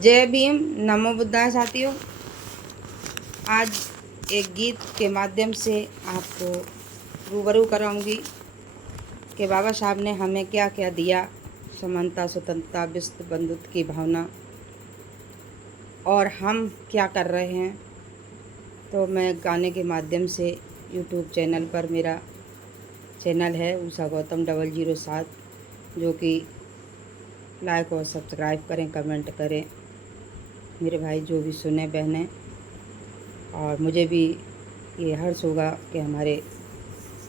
जय भीम, नमो बुद्धाय साथियों। आज एक गीत के माध्यम से आपको रूबरू कराऊंगी कि बाबा साहब ने हमें क्या क्या दिया। समानता, स्वतंत्रता, विश्व बंधुत्व की भावना, और हम क्या कर रहे हैं। तो मैं गाने के माध्यम से यूट्यूब चैनल पर, मेरा चैनल है उषा गौतम 007, जो कि लाइक और सब्सक्राइब करें, कमेंट करें मेरे भाई, जो भी सुने बहनें। और मुझे भी ये हर्ष होगा कि हमारे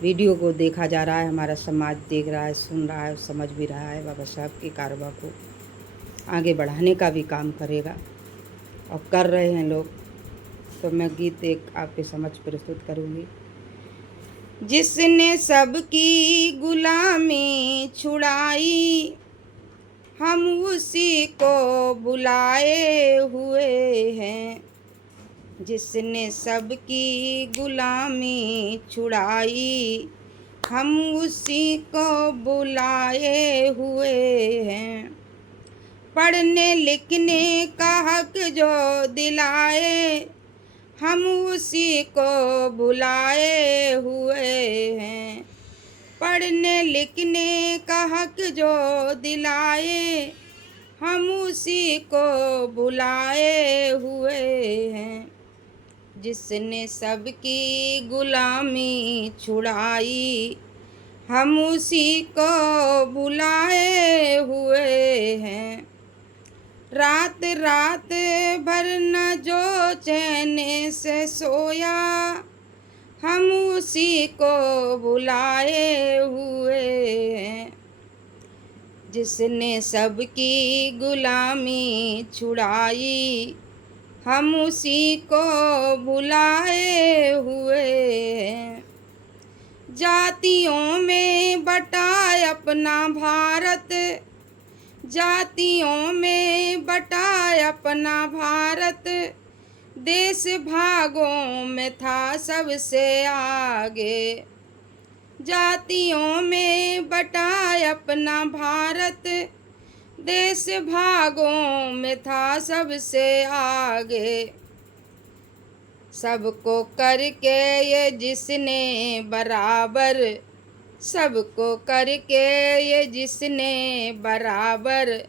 वीडियो को देखा जा रहा है, हमारा समाज देख रहा है, सुन रहा है, समझ भी रहा है। बाबा साहब के कारवा को आगे बढ़ाने का भी काम करेगा और कर रहे हैं लोग। तो मैं गीत एक आपके समक्ष प्रस्तुत करूँगी। जिसने सबकी गुलामी छुड़ाई, हम उसी को बुलाए हुए हैं। जिसने सबकी गुलामी छुड़ाई, हम उसी को बुलाए हुए हैं। पढ़ने लिखने का हक जो दिलाए, हम उसी को बुलाए हुए हैं। पढ़ने लिखने का हक जो दिलाए, हम उसी को बुलाए हुए हैं। जिसने सबकी गुलामी छुड़ाई, हम उसी को बुलाए हुए हैं। रात रात भर न जो चैन से सोया, हम उसी को बुलाए हुए हैं। जिसने सबकी गुलामी छुड़ाई, हम उसी को बुलाए हुए हैं। जातियों में बटा अपना भारत, जातियों में बटा अपना भारत, देश भागों में था सबसे आगे। जातियों में बटा अपना भारत, देश भागों में था सबसे आगे। सबको करके ये जिसने बराबर, सबको करके ये जिसने बराबर,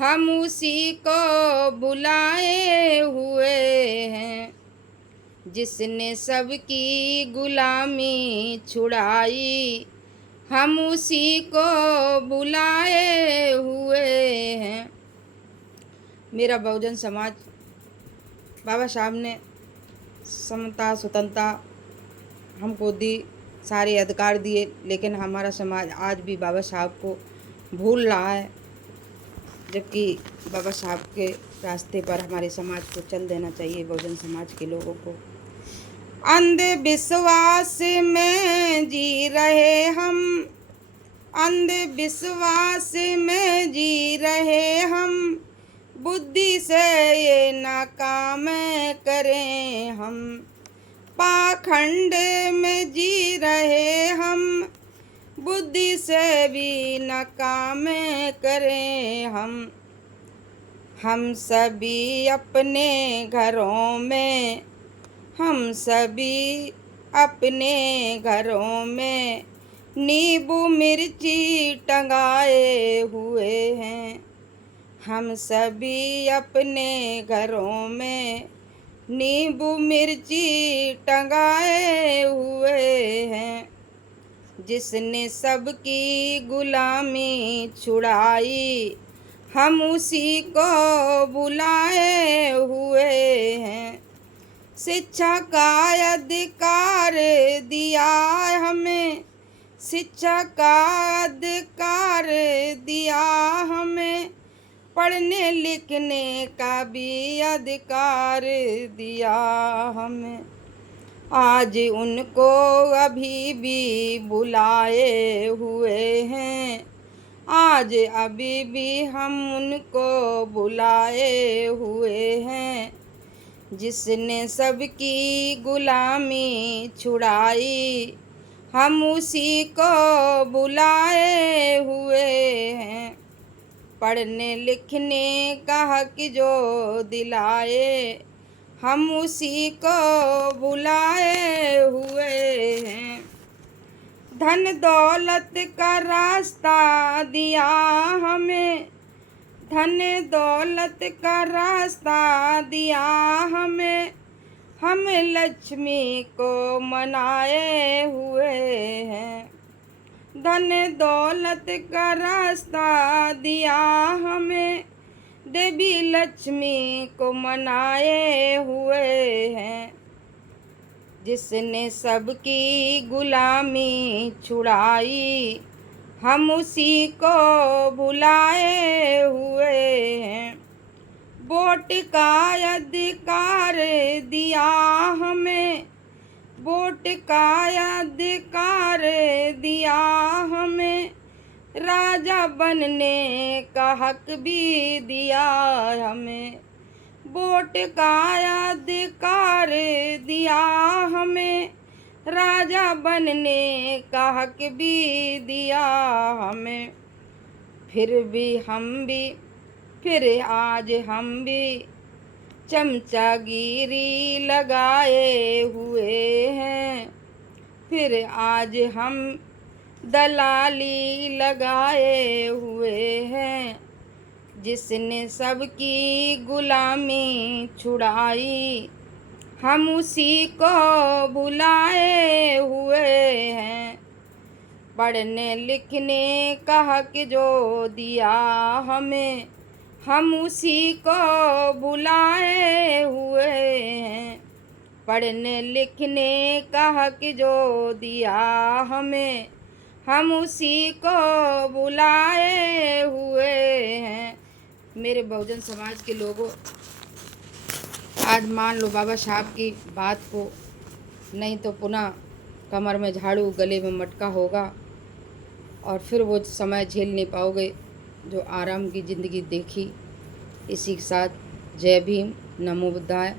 हम उसी को बुलाए हुए हैं। जिसने सबकी गुलामी छुड़ाई, हम उसी को बुलाए हुए हैं। मेरा बहुजन समाज, बाबा साहब ने समता, स्वतंत्रता हमको दी, सारे अधिकार दिए, लेकिन हमारा समाज आज भी बाबा साहब को भूल रहा है। जबकि बाबा साहब के रास्ते पर हमारे समाज को चल देना चाहिए, बहुजन समाज के लोगों को। अंधविश्वास में जी रहे हम, अंधविश्वास में जी रहे हम, बुद्धि से ये ना काम करें हम। पाखंड में जी रहे हम, बुद्धि से भी न काम करें हम सभी अपने घरों में, हम सभी अपने घरों में नींबू मिर्ची टंगाए हुए हैं। हम सभी अपने घरों में नींबू मिर्ची टंगाए हुए हैं। जिसने सबकी गुलामी छुड़ाई, हम उसी को बुलाए हुए हैं। शिक्षा का अधिकार दिया हमें, शिक्षा का अधिकार दिया हमें, पढ़ने लिखने का भी अधिकार दिया हमें। आज उनको अभी भी बुलाए हुए हैं, आज अभी भी हम उनको बुलाए हुए हैं। जिसने सबकी गुलामी छुड़ाई, हम उसी को बुलाए हुए हैं। पढ़ने लिखने का हक जो दिलाए, हम उसी को भुलाए हुए हैं। धन दौलत का रास्ता दिया हमें, धन दौलत का रास्ता दिया हमें, हम लक्ष्मी को मनाए हुए हैं। धन दौलत का रास्ता दिया हमें, देवी लक्ष्मी को मनाए हुए हैं। जिसने सबकी गुलामी छुड़ाई, हम उसी को भुलाए हुए हैं। वोट का अधिकार दिया हमें, वोट का अधिकार दिया हमें, राजा बनने का हक भी दिया हमें। वोट का अधिकार दिया हमें, राजा बनने का हक भी दिया हमें। फिर आज हम भी चमचागिरी लगाए हुए हैं। फिर आज हम दलाली लगाए हुए हैं। जिसने सबकी गुलामी छुड़ाई, हम उसी को भुलाए हुए हैं। पढ़ने लिखने का हक जो दिया हमें, हम उसी को भुलाए हुए हैं। पढ़ने लिखने का हक जो दिया हमें, हम उसी को भुलाए हुए हैं। मेरे बहुजन समाज के लोगों, आज मान लो बाबा साहब की बात को, नहीं तो पुनः कमर में झाड़ू, गले में मटका होगा और फिर वो समय झेल नहीं पाओगे जो आराम की ज़िंदगी देखी। इसी के साथ जय भीम, नमो बुद्धाय।